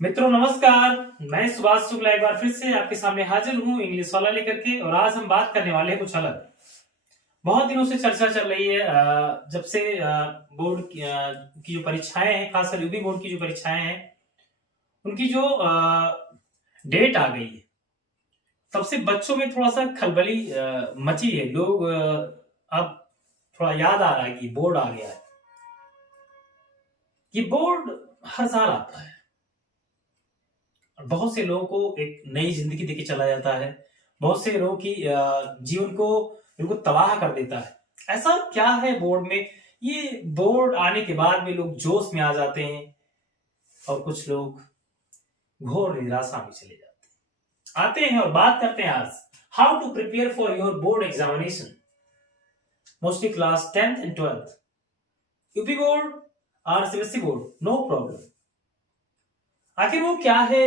मित्रों नमस्कार। मैं सुभाष शुक्ला एक बार फिर से आपके सामने हाजिर हूँ इंग्लिश वाला लेकर के। और आज हम बात करने वाले हैं कुछ अलग। बहुत दिनों से चर्चा चल रही है जब से बोर्ड की जो परीक्षाएं हैं, खासकर यूपी बोर्ड की जो परीक्षाएं हैं, उनकी जो डेट आ गई है, तब से बच्चों में थोड़ा सा खलबली मची है। लोग अब थोड़ा याद आ रहा है कि बोर्ड आ गया है। ये बोर्ड हर साल आता है, बहुत से लोगों को एक नई जिंदगी देके चला जाता है। बहुत से लोगों की जीवन को बिल्कुल तबाह कर देता है। ऐसा क्या है बोर्ड में? ये बोर्ड आने के बाद में लोग जोश में आ जाते हैं और कुछ लोग घोर निराशा में चले जाते हैं। आते हैं और बात करते हैं आज how to prepare for your board examination, mostly class 10th and 12th, UP board और सीबीएसई बोर्ड, नो प्रॉब्लम। आखिर वो क्या है,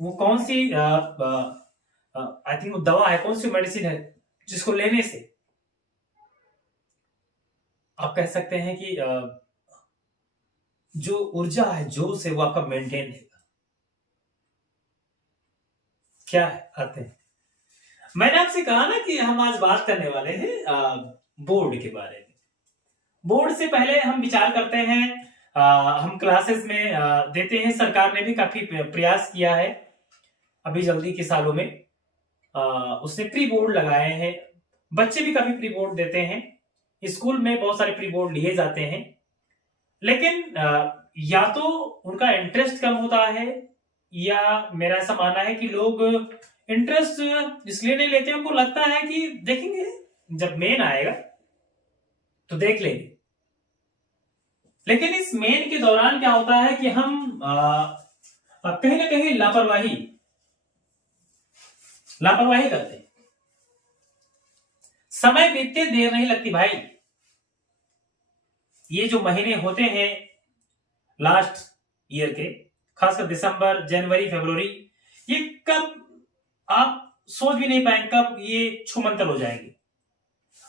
वो कौन सी आई थिंक वो दवा है, कौन सी मेडिसिन है जिसको लेने से आप कह सकते हैं कि जो ऊर्जा है, जोश है, वो आपका मेंटेन रहेगा। क्या है, आते हैं। मैंने आपसे कहा ना कि हम आज बात करने वाले हैं बोर्ड के बारे में। बोर्ड से पहले हम विचार करते हैं, हम क्लासेस में देते हैं। सरकार ने भी काफी प्रयास किया है अभी जल्दी के सालों में। उसने प्री बोर्ड लगाए हैं, बच्चे भी काफी प्री बोर्ड देते हैं। स्कूल में बहुत सारे प्री बोर्ड लिए जाते हैं, लेकिन या तो उनका इंटरेस्ट कम होता है, या मेरा ऐसा मानना है कि लोग इंटरेस्ट इसलिए नहीं लेते, उनको लगता है कि देखेंगे जब मेन आएगा तो देख लेंगे। लेकिन इस मेन के दौरान क्या होता है कि हम कहीं ना कहीं लापरवाही करते हैं। समय बीतते देर नहीं लगती भाई। ये जो महीने होते हैं लास्ट ईयर के, खासकर दिसंबर, जनवरी, फरवरी, ये कब आप सोच भी नहीं पाएंगे कब ये छूमंतर हो जाएंगे।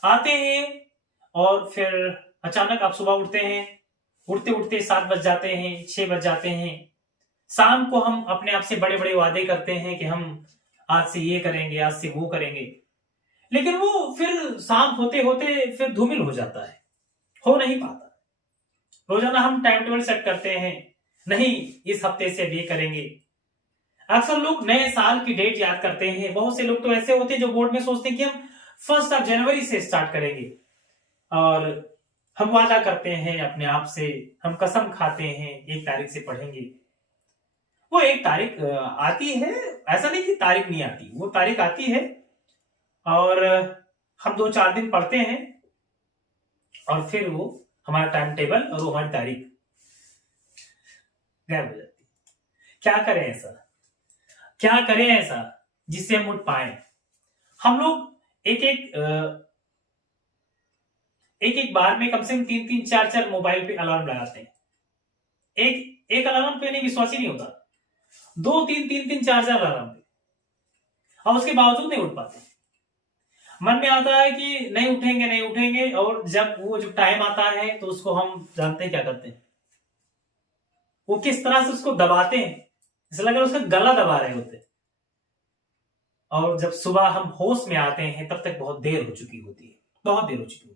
आते हैं और फिर अचानक आप सुबह उठते हैं, उठते उठते 7 बज जाते हैं, 6 बज जाते हैं। शाम को हम अपने आप से बड़े बड़े वादे करते हैं कि हम आज से ये करेंगे, आज से वो करेंगे, लेकिन वो फिर शाम होते होते फिर धूमिल हो जाता है, हो नहीं पाता। रोजाना हम टाइम टेबल सेट करते हैं, नहीं इस हफ्ते से अब ये करेंगे। अक्सर लोग नए साल की डेट याद करते हैं। बहुत से लोग तो ऐसे होते हैं जो बोर्ड में सोचते हैं कि हम 1 जनवरी से स्टार्ट करेंगे, और हम वादा करते हैं अपने आप से, हम कसम खाते हैं 1 तारीख से पढ़ेंगे। वो 1 तारीख आती है, ऐसा नहीं कि तारीख नहीं आती, वो तारीख आती है और हम 2-4 दिन पढ़ते हैं और फिर वो हमारा टाइम टेबल और वो हमारी तारीख गायब हो जाती है। क्या करें ऐसा जिससे हम उठ पाए? हम लोग एक एक बार में कम से कम 3-3, 4-4 मोबाइल पे अलार्म लगाते हैं। एक एक अलार्म पे नहीं, विश्वास ही नहीं होता। 2-3, 3-3, 4-4 अलार्म पे, और उसके बावजूद नहीं उठ पाते। मन में आता है कि नहीं उठेंगे, और जब वो जो टाइम आता है तो उसको हम जानते हैं क्या करते हैं, वो किस तरह से उसको दबाते हैं, ऐसा लग रहा है उसका गला दबा रहे होते हैं। और जब सुबह हम होश में आते हैं तब तक बहुत देर हो चुकी होती है, बहुत देर हो चुकी होती है।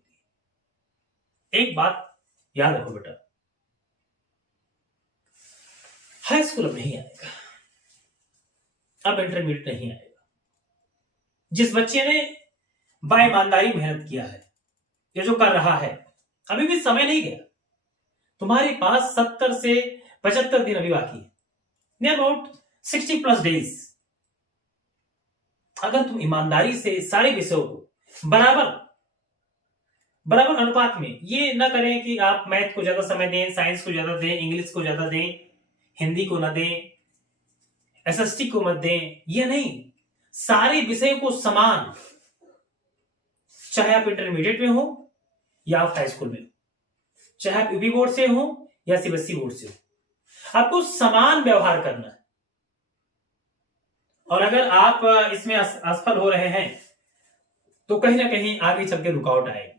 एक बात याद रखो बेटा, हाई स्कूल अब नहीं आएगा, अब इंटरमीडिएट नहीं आएगा। जिस बच्चे ने बाईमानदारी मेहनत किया है, ये जो कर रहा है, अभी भी समय नहीं गया। तुम्हारे पास 70 से 75 दिन अभी बाकी है, नियर अबाउट 60+ डेज। अगर तुम ईमानदारी से सारे विषयों को बराबर अनुपात में, ये ना करें कि आप मैथ को ज्यादा समय दें, साइंस को ज्यादा दें, इंग्लिश को ज्यादा दें, हिंदी को ना दें, एसएसटी को मत दें, ये नहीं, सारे विषयों को समान, चाहे आप इंटरमीडिएट में हो या आप हाई स्कूल में हो, चाहे आप यूपी बोर्ड से हो या सीबीएसई बोर्ड से हो, आपको समान व्यवहार करना है। और अगर आप इसमें असफल हो रहे हैं तो कहीं ना कहीं आगे चल के रुकावट आएगी।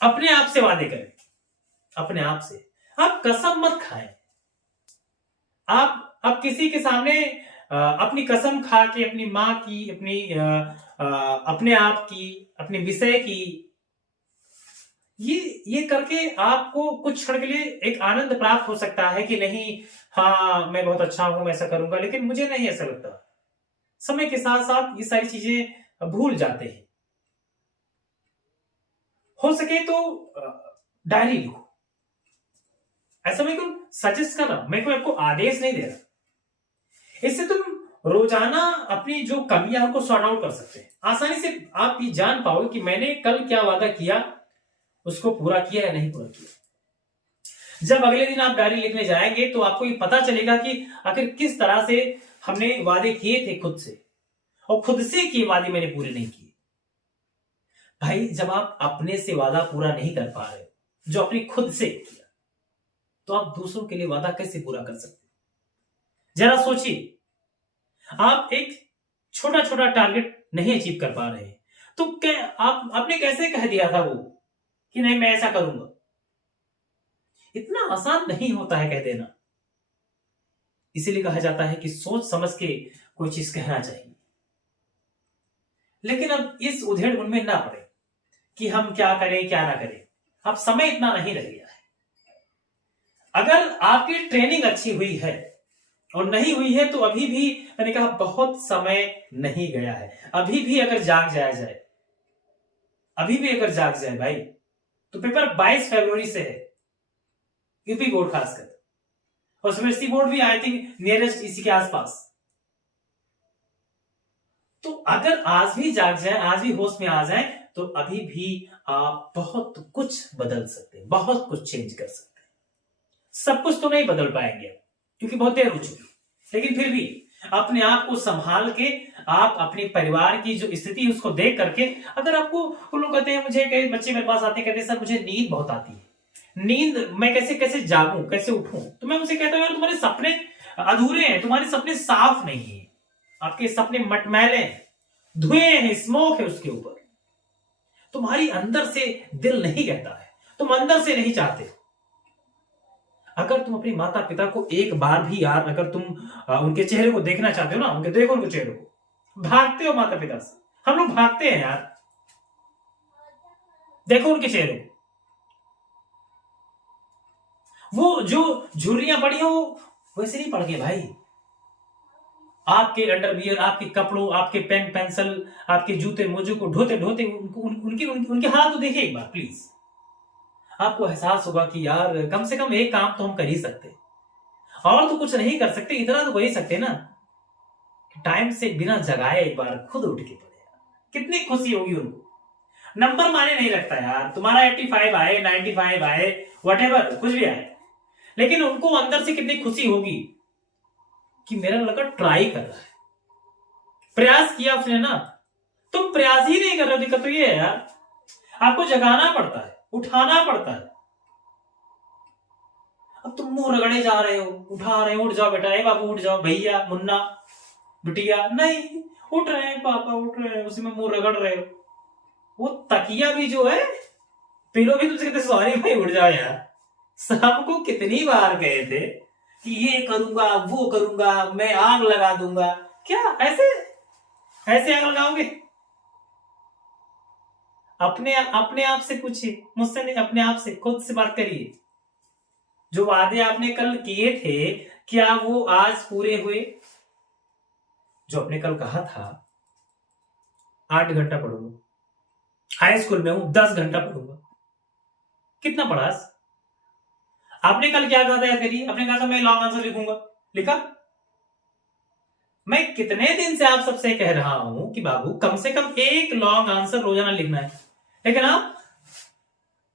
अपने आप से वादे करें, अपने आप से। आप कसम मत खाएं, आप किसी के सामने अपनी कसम खा के अपनी माँ की, अपने आप की, अपने विषय की, ये करके आपको कुछ क्षण के लिए एक आनंद प्राप्त हो सकता है कि नहीं, हाँ मैं बहुत अच्छा हूं, मैं ऐसा करूंगा, लेकिन मुझे नहीं ऐसा लगता। समय के साथ साथ ये सारी चीजें भूल जाते हैं। हो सके तो डायरी लिखो। ऐसा मैं को सजेस्ट कर रहा हूं, मैं कोई आपको आदेश नहीं दे रहा। इससे तुम रोजाना अपनी जो कमियां उनको सॉर्ट आउट कर सकते हैं। आसानी से आप ये जान पाओगे कि मैंने कल क्या वादा किया, उसको पूरा किया या नहीं पूरा किया। जब अगले दिन आप डायरी लिखने जाएंगे तो आपको ये पता चलेगा कि आखिर किस तरह से हमने वादे किए थे खुद से, और खुद से किए वादे मैंने पूरे नहीं किए। भाई जब आप अपने से वादा पूरा नहीं कर पा रहे हो, जो अपनी खुद से किया, तो आप दूसरों के लिए वादा कैसे पूरा कर सकते? जरा सोचिए, आप एक छोटा छोटा टारगेट नहीं अचीव कर पा रहे हैं, तो क्या आपने कैसे कह दिया था वो कि नहीं मैं ऐसा करूंगा? इतना आसान नहीं होता है कह देना। इसीलिए कहा जाता है कि सोच समझ के कोई चीज कहना चाहिए। लेकिन अब इस उधेड़-बुन में ना पड़े कि हम क्या करें क्या ना करें। अब समय इतना नहीं रह गया है। अगर आपकी ट्रेनिंग अच्छी हुई है और नहीं हुई है तो अभी भी, मैंने कहा बहुत समय नहीं गया है। अभी भी अगर जाग जाया जाए, अभी भी अगर जाग जाए भाई, तो पेपर 22 फरवरी से है, यूपी बोर्ड खासकर, और सीबीएसई बोर्ड भी आई थिंक नियरेस्ट इसी के आसपास। तो अगर आज भी जाग जाए, आज भी होश में आ जाए, तो अभी भी आप बहुत कुछ बदल सकते हैं, बहुत कुछ चेंज कर सकते हैं। सब कुछ तो नहीं बदल पाएंगे क्योंकि बहुत देर हो चुकी, लेकिन फिर भी अपने आप को संभाल के, आप अपने परिवार की जो स्थिति है उसको देख करके, अगर आपको, वो लोग कहते हैं, मुझे कई बच्चे मेरे पास आते हैं, कहते हैं सर मुझे नींद बहुत आती है, नींद मैं कैसे कैसे जागूं, कैसे उठूं? तो मैं उनसे कहता हूं यार तुम्हारे सपने अधूरे हैं, तुम्हारे सपने साफ नहीं है, आपके सपने मटमैले हैं, धुएं हैं, स्मोक है उसके ऊपर। तुम्हारी अंदर से दिल नहीं कहता है, तुम अंदर से नहीं चाहते। अगर तुम अपने माता पिता को एक बार भी यार, अगर तुम उनके चेहरे को देखना चाहते हो ना, उनके देखो उनके चेहरे को, भागते हो माता पिता से, हम लोग भागते हैं यार, देखो उनके चेहरे को। वो जो झुर्रियां पड़ी हो वैसे नहीं पड़ गए भाई। आपके अंडरवियर, आपके कपड़ों, आपके पेन पेंसिल, आपके जूते मोजे को ढोते ढोते उनके हाथ तो देखिए एक बार प्लीज। आपको एहसास होगा कि यार कम से कम एक काम तो हम कर ही सकते, और तो कुछ नहीं कर सकते, इतना तो कर ही सकते ना, टाइम से बिना जगाए एक बार खुद उठ के पड़े। कितनी खुशी होगी उनको। नंबर माने नहीं लगता यार, तुम्हारा 85 आए, 95 आए, व्हाटएवर कुछ भी आए, लेकिन उनको अंदर से कितनी खुशी होगी कि मेरा लड़का ट्राई कर रहा है, प्रयास किया उसने ना। तुम प्रयास ही नहीं कर रहे हो, दिक्कत तो ये है यार, आपको जगाना पड़ता है, उठाना पड़ता है। अब तुम मुंह रगड़े जा रहे हो, उठा रहे हो, उठ जाओ बेटा, ए बाबू उठ जाओ, भैया मुन्ना बिटिया, नहीं उठ रहे हैं पापा, उठ रहे हैं, उसी में मुंह रगड़ रहे हो। वो तकिया भी जो है, पिलो भी तुमसे कहते सॉरी भाई उठ जाओ यार। सबको कितनी बार कहे थे कि ये करूंगा वो करूंगा, मैं आग लगा दूंगा, क्या ऐसे ऐसे आग लगाओगे? अपने आप से पूछिए, मुझसे नहीं, अपने आप से, खुद से बात करिए। जो वादे आपने कल किए थे, क्या वो आज पूरे हुए? जो आपने कल कहा था 8 घंटा पढ़ूंगा, हाई स्कूल में हूं 10 घंटा पढ़ूंगा, कितना पढ़ा? आपने कल क्या कहा था याद करिए, आपने कहा था मैं लॉन्ग आंसर लिखूंगा, लिखा? मैं कितने दिन से आप सबसे कह रहा हूं कि बाबू कम से कम एक लॉन्ग आंसर रोजाना लिखना है, लेकिन आप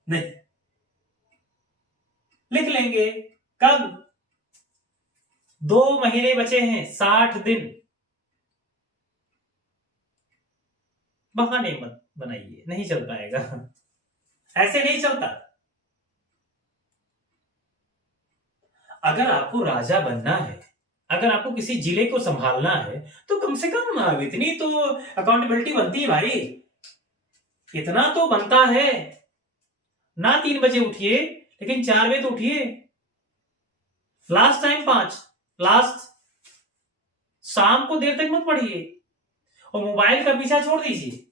नहीं लिख लेंगे। कब? 2 महीने बचे हैं, 60 दिन। बहाने मत बनाइए, नहीं चल पाएगा, ऐसे नहीं चलता। अगर आपको राजा बनना है, अगर आपको किसी जिले को संभालना है, तो कम से कम इतनी तो अकाउंटेबिलिटी बनती है भाई, इतना तो बनता है ना। 3 बजे उठिए, लेकिन 4 बजे तो उठिए। Last time 5, last. शाम को देर तक मत पढ़िए और मोबाइल का पीछा छोड़ दीजिए।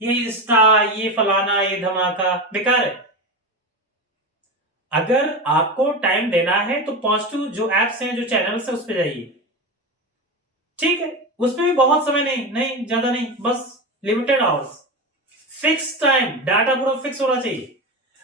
ये इंस्टा, ये फलाना, ये धमाका बेकार है। अगर आपको टाइम देना है तो पॉजिटिव जो एप्स हैं, जो चैनल्स है, उस पर जाइए। ठीक है, उसमें भी बहुत समय नहीं, नहीं ज्यादा नहीं, बस limited hours, fix time, data पूरा फिक्स होना चाहिए।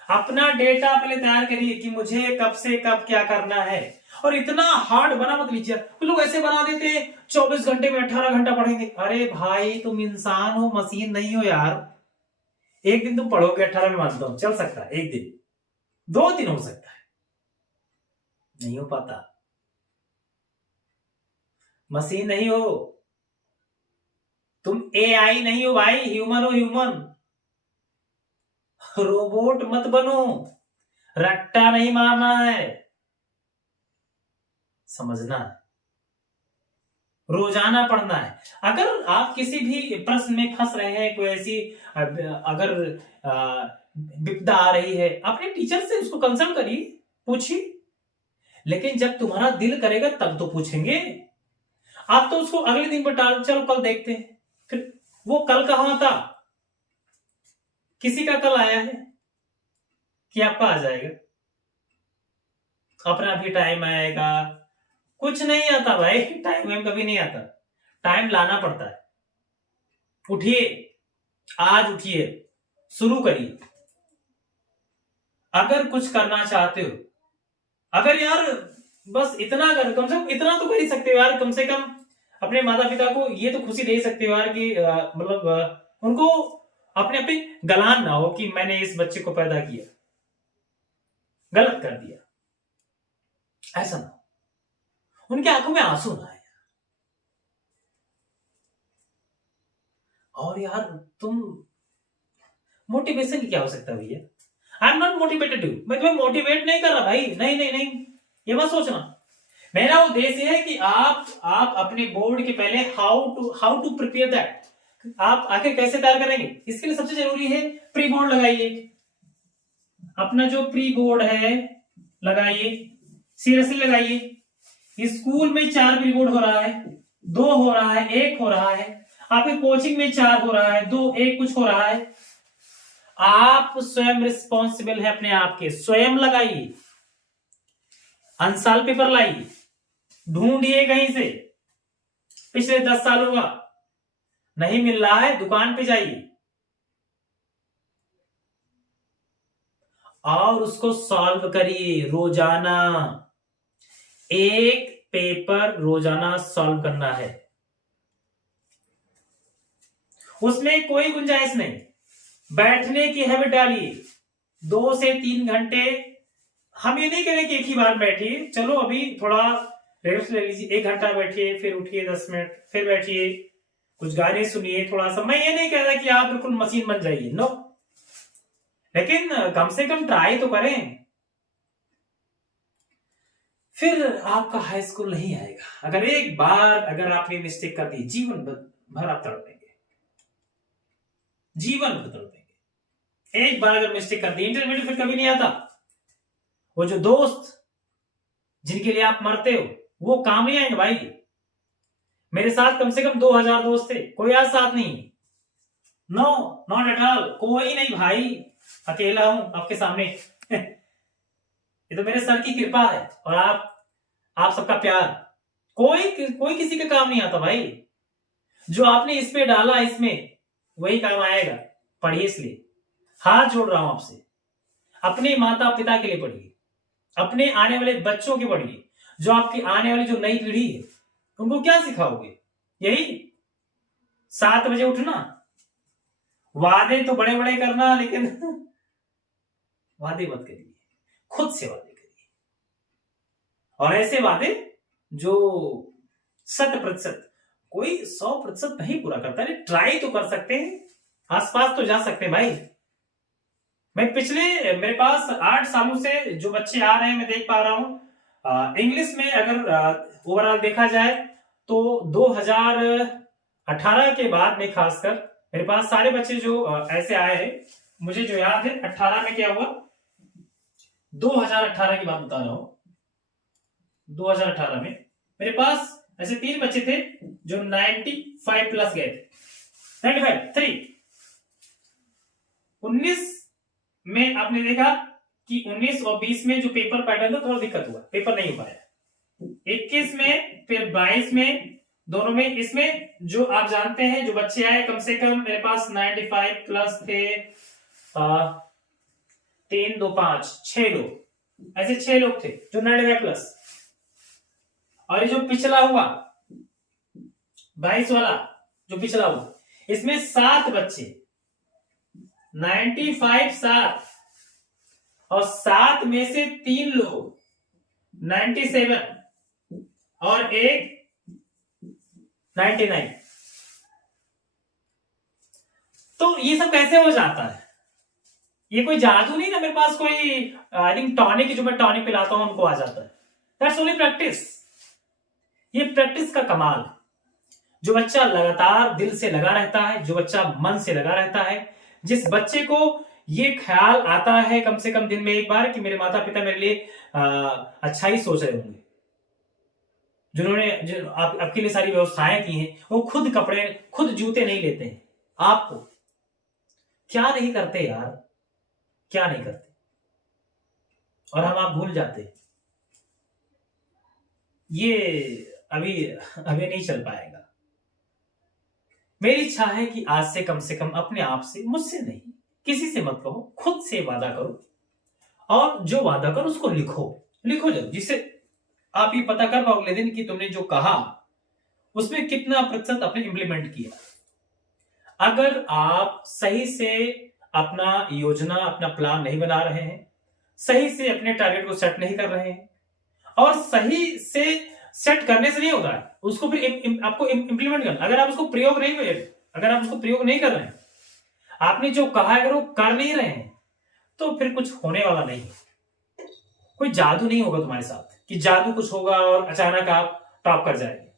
अपना डेटा पहले तैयार करिए कि मुझे कब से कब क्या करना है। और इतना हार्ड बना मत लीजिए। कुछ लोग ऐसे बना देते हैं 24 घंटे में 18 घंटा पढ़ेंगे। अरे भाई तुम इंसान हो, मशीन नहीं हो यार। एक दिन तुम पढ़ोगे 18 में, मानता हूं चल सकता है, एक दिन 2 दिन हो सकता है, नहीं हो पाता। मशीन नहीं हो तुम, एआई नहीं हो भाई, ह्यूमन हो, ह्यूमन। रोबोट मत बनो, रट्टा नहीं मारना है, समझना है, रोजाना पढ़ना है। अगर आप किसी भी प्रश्न में फंस रहे हैं, कोई ऐसी अगर विपदा आ रही है, अपने टीचर से उसको कंसल्ट करिए, पूछिए। लेकिन जब तुम्हारा दिल करेगा तब तो पूछेंगे। आप तो उसको अगले दिन पर टाल, चलो कल देखते हैं। फिर वो कल कहां था? किसी का कल आया है कि आपका आ जाएगा? अपना भी टाइम आएगा। कुछ नहीं आता भाई, टाइम कभी नहीं आता, टाइम लाना पड़ता है। उठिए, आज उठिए, शुरू करिए। अगर कुछ करना चाहते हो, अगर यार बस इतना कर, कम से कम इतना तो कर ही सकते हो यार, कम से कम अपने माता पिता को ये तो खुशी दे सकते हो यार कि मतलब उनको अपने अपने गलान ना हो कि मैंने इस बच्चे को पैदा किया, गलत कर दिया, ऐसा ना हो, उनकी आंखों में आंसू ना आए। और यार तुम, मोटिवेशन की क्या आवश्यकता भैया? I am not motivated you, मैं तुम्हें मोटिवेट नहीं कर रहा भाई, नहीं नहीं नहीं, ये मत सोचना। मेरा उद्देश्य है कि आप अपने बोर्ड के पहले हाउ टू प्रिपेयर दैट, आप आगे कैसे तैयार करेंगे, इसके लिए सबसे जरूरी है प्री बोर्ड लगाइए। अपना जो प्री बोर्ड है लगाइए, सीरियसली लगाइए। स्कूल में 4 प्री बोर्ड हो रहा है, 2 हो रहा है, 1 हो रहा है। आपके कोचिंग में 4 हो रहा है, 2, 1 कुछ हो रहा है। आप स्वयं रिस्पॉन्सिबल है अपने आप के, स्वयं लगाइए। अनसाल पेपर लाइए, ढूंढिए कहीं से, पिछले 10 सालों का। नहीं मिल रहा है, दुकान पे जाइए और उसको सॉल्व करिए रोजाना। एक पेपर रोजाना सॉल्व करना है, उसमें कोई गुंजाइश नहीं। बैठने की हैबिट डालिए, 2 से 3 घंटे। हम ये नहीं कह रहे कि एक ही बार बैठिए, चलो अभी थोड़ा रेस्ट ले लीजिए, 1 घंटा बैठिए, फिर उठिए 10 मिनट, फिर बैठिए, कुछ गाने सुनिए थोड़ा सा। मैं ये नहीं कह रहा कि आप बिल्कुल मशीन बन जाइए, नो, लेकिन कम से कम ट्राई तो करें। फिर आपका हाई स्कूल नहीं आएगा। अगर एक बार अगर आपने मिस्टेक कर दी, जीवन भर आप तड़पेंगे, जीवन भर तड़पेंगे। एक बार अगर मिस्टेक कर दी, इंटरमीडिएट फिर कभी नहीं आता। वो जो दोस्त जिनके लिए आप मरते हो, वो काम नहीं आएंगे भाई। मेरे साथ कम से कम 2000 दोस्त थे, कोई आज साथ नहीं, नो, नॉट एट ऑल, कोई नहीं भाई, अकेला हूं आपके सामने। ये तो मेरे सर की कृपा है और आप सबका प्यार। कोई किसी का काम नहीं आता भाई। जो आपने इस पे डाला, इसमें वही काम आएगा। पढ़िए, इसलिए हाथ जोड़ रहा हूं आपसे, अपने माता पिता के लिए पढ़िए, अपने आने वाले बच्चों के पढ़िए। जो आपकी आने वाली जो नई पीढ़ी है, उनको क्या सिखाओगे? यही 7 बजे उठना, वादे तो बड़े बड़े करना, लेकिन वादे मत करिए, खुद से वादे करिए। और ऐसे वादे जो 100%, कोई 100% नहीं पूरा करता है, ट्राई तो कर सकते हैं, आसपास तो जा सकते हैं भाई। मैं मेरे पास 8 सालों से जो बच्चे आ रहे हैं, मैं देख पा रहा हूं। इंग्लिश में अगर ओवरऑल देखा जाए तो 2018 के बाद में खासकर मेरे पास सारे बच्चे जो ऐसे आए हैं, मुझे जो याद है 18 में क्या हुआ, 2018 की बात बता रहा हूं, 2018 में मेरे पास ऐसे 3 बच्चे थे जो 95 प्लस गए थे। 95 3 19 में आपने देखा कि 19 और 20 में जो पेपर पैटर्न था थोड़ा दिक्कत हुआ, पेपर नहीं हो पाया। 21 में फिर 22 में, दोनों में। इसमें जो आप जानते हैं जो बच्चे आए कम से कम मेरे पास 95 प्लस थे 3 2 5 6 लोग, ऐसे 6 लोग थे जो 95 प्लस। और ये जो पिछला हुआ 22 वाला जो पिछला हुआ, इसमें 7 बच्चे 95 7, और 7 में से 3 लोग 97 और एक 99। तो ये सब कैसे हो जाता है? ये कोई जादू नहीं ना, मेरे पास कोई आई थिंक टॉनिक जो मैं टॉनिक पिलाता हूं उनको आ जाता है। That's only practice. ये प्रैक्टिस का कमाल। जो बच्चा लगातार दिल से लगा रहता है, जो बच्चा मन से लगा रहता है, जिस बच्चे को ये ख्याल आता है कम से कम दिन में एक बार कि मेरे माता पिता मेरे लिए अच्छा ही सोच रहे होंगे, जिन्होंने जो आपके लिए सारी व्यवस्थाएं की हैं, वो खुद कपड़े खुद जूते नहीं लेते हैं आपको। क्या नहीं करते यार, क्या नहीं करते, और हम आप भूल जाते। ये अभी अभी नहीं चल पाएगा। मेरी इच्छा है कि आज से कम अपने आप से, मुझसे नहीं, किसी से मत कहो, खुद से वादा करो, और जो वादा करो उसको लिखो जरूर, जिससे आप ये पता कर पाओ अगले दिन कि तुमने जो कहा उसमें कितना प्रतिशत आपने इंप्लीमेंट किया। अगर आप सही से अपना योजना, अपना प्लान नहीं बना रहे हैं, सही से अपने टारगेट को सेट नहीं कर रहे हैं, और सही से सेट करने से नहीं होता है, उसको फिर आपको इंप्लीमेंट करना। अगर आप उसको प्रयोग नहीं कर रहे हैं, आपने जो कहा है अगर वो कर नहीं रहे हैं, तो फिर कुछ होने वाला नहीं है। कोई जादू नहीं होगा तुम्हारे साथ कि जादू कुछ होगा और अचानक आप टॉप कर जाएंगे।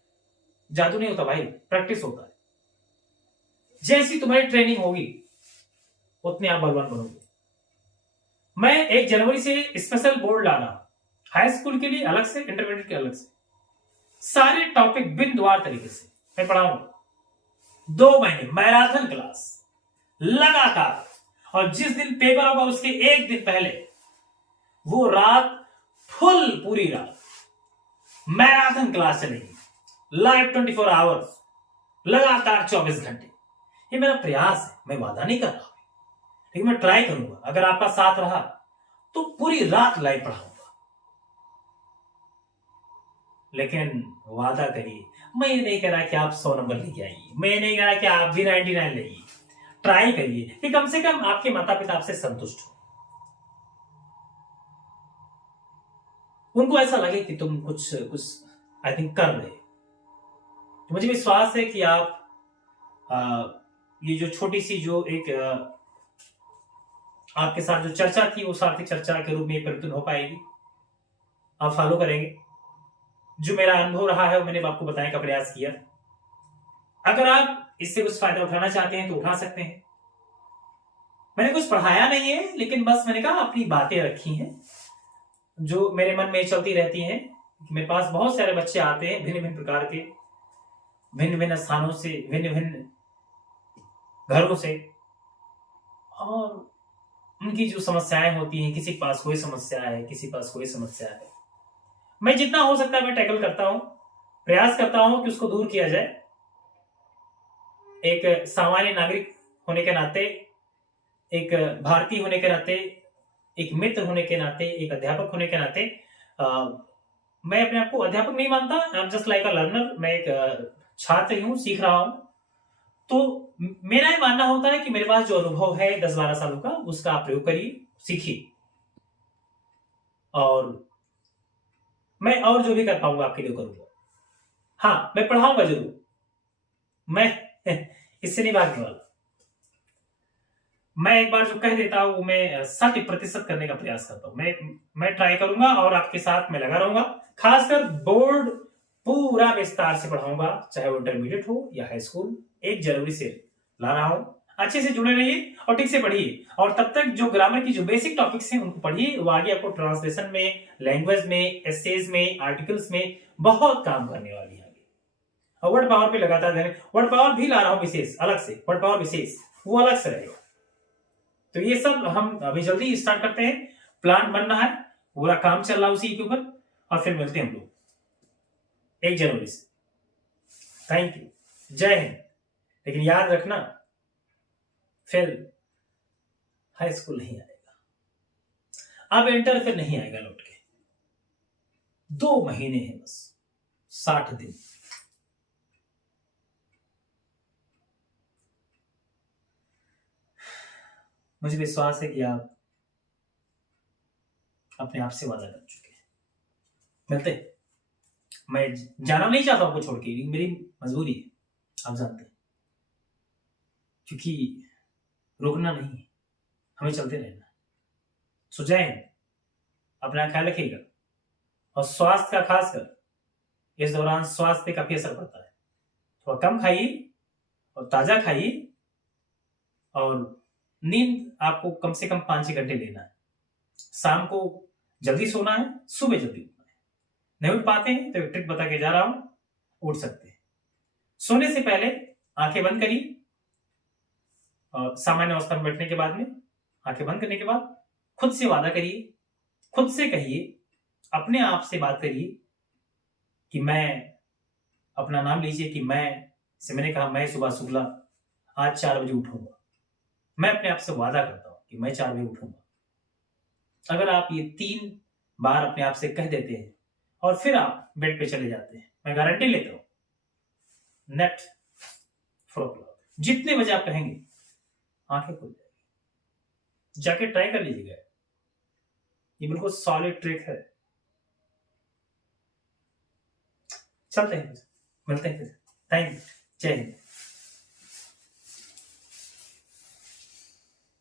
जादू नहीं होता भाई, प्रैक्टिस होता है। जैसी तुम्हारी ट्रेनिंग होगी उतने आप बलवान बनोगे। मैं 1 जनवरी से स्पेशल बोर्ड ला रहा हूं, हाई स्कूल के लिए अलग से, इंटरमीडिएट के अलग से, सारे टॉपिक बिंदुवार तरीके से मैं पढ़ाऊंगा। 2 महीने मैराथन क्लास लगातार, और जिस दिन पेपर होगा उसके 1 दिन पहले वो रात फुल, पूरी रात मैराथन क्लास चलेगी, लाइव 24 आवर्स, लगातार 24 घंटे। ये मेरा प्रयास है, मैं वादा नहीं कर रहा, लेकिन मैं ट्राई करूंगा। अगर आपका साथ रहा तो पूरी रात लाइव पढ़ाऊंगा। लेकिन वादा करिए, मैं ये नहीं कह रहा कि आप 100 नंबर लेके आइए, मैं नहीं कह रहा कि आप भी 99 लाइए। ट्राई करिए कि कम से कम आपके माता पिता आपसे संतुष्ट हो, उनको ऐसा लगे कि तुम कुछ आई थिंक कर रहे। तो मुझे विश्वास है कि आप ये जो छोटी सी जो एक आपके साथ जो चर्चा थी वो सार्थक चर्चा के रूप में परिवर्तन हो पाएगी। आप फॉलो करेंगे। जो मेरा अनुभव रहा है वो मैंने आपको बताने का प्रयास किया। अगर आप इससे कुछ फायदा उठाना चाहते हैं तो उठा सकते हैं। मैंने कुछ पढ़ाया नहीं है, लेकिन बस मैंने कहा अपनी बातें रखी हैं जो मेरे मन में चलती रहती हैं। मेरे पास बहुत सारे बच्चे आते हैं भिन्न भिन्न प्रकार के, भिन्न भिन्न स्थानों से, भिन्न भिन्न घरों से, और उनकी जो समस्याएं होती हैं, किसी के पास कोई समस्या है, किसी के पास कोई समस्या है। मैं जितना हो सकता है मैं टैकल करता हूं, प्रयास करता हूं कि उसको दूर किया जाए। एक सामान्य नागरिक होने के नाते, एक भारतीय होने के नाते, एक मित्र होने के नाते, एक अध्यापक होने के नाते, मैं अपने आप को अध्यापक नहीं मानता। I am just like a learner. मैं एक छात्र ही हूं, सीख रहा हूं। तो मेरा ये मानना होता है कि मेरे पास जो अनुभव है 10-12 सालों का, उसका आप प्रयोग करिए, सीखिए, और मैं और जो भी कर पाऊंगा आपके लिए करूंगा। हाँ, मैं पढ़ाऊंगा जरूर, मैं इससे नहीं भागने वाला। मैं एक बार जो कह देता हूं वो मैं 100% करने का प्रयास करता हूं। मैं ट्राई करूंगा और आपके साथ मैं लगा रहूंगा। खासकर बोर्ड पूरा विस्तार से पढ़ाऊंगा, चाहे वो इंटरमीडिएट हो या हाई स्कूल। 1 जनवरी से ला रहा हूं। अच्छे से जुड़े रहिए और ठीक से पढ़िए, और तब तक जो ग्रामर की जो बेसिक टॉपिक्स हैं उनको पढ़िए, वो आगे आपको ट्रांसलेशन में, लैंग्वेज में, एसेज में, आर्टिकल्स में बहुत काम करने वाली है आगे। और वर्ड पावर पे लगातार ध्यान, वर्ड पावर भी ला रहा हूं विशेष अलग से, वर्ड पावर विशेष वो अलग से रहेगा। तो ये सब हम अभी जल्दी स्टार्ट करते हैं, प्लान बन रहा है, पूरा काम चल रहा है उसी के ऊपर, और फिर मिलते हैं हम लोग 1 जनवरी से। थैंक यू, जय हिंद। लेकिन याद रखना, फिर हाई स्कूल नहीं आएगा, अब इंटर फिर नहीं आएगा लौट के। 2 महीने हैं बस, 60 दिन। मुझे विश्वास है कि आप अपने आप से वादा कर चुके हैं। मिलते हैं। मैं जाना नहीं चाहता आपको छोड़ के, मेरी मजबूरी है, आप जानते हैं, क्योंकि रुकना नहीं है, हमें चलते रहना। सो जय हिंद, अपना ख्याल रखिएगा, और स्वास्थ्य का खासकर इस दौरान स्वास्थ्य पे काफी असर पड़ता है। थोड़ा कम खाइए और ताजा खाइए, और नींद आपको कम से कम 5-6 घंटे लेना है। शाम को जल्दी सोना है, सुबह जल्दी उठना है। नहीं उठ पाते हैं तो एक ट्रिक बता के जा रहा हूं, उठ सकते हैं। सोने से पहले आंखें बंद करिए, और सामान्य अवस्था में बैठने के बाद में आंखें बंद करने के बाद खुद से वादा करिए, खुद से कहिए, अपने आप से बात करिए कि मैं, अपना नाम लीजिए कि मैंने कहा मैं सुबह शुक्ला आज 4 बजे उठूंगा। मैं अपने आप से वादा करता हूं कि मैं 4 बजे उठूंगा। अगर आप ये 3 बार अपने आप से कह देते हैं और फिर आप बेड पे चले जाते हैं, मैं गारंटी लेता हूं नेट फ्रॉक जितने बजे आप कहेंगे आंखें खुल जाएगी। जाके ट्राई कर लीजिएगा, ये बिल्कुल सॉलिड ट्रिक है। चलते हैं, मिलते हैं फिर। थैंक यू, जय हिंद।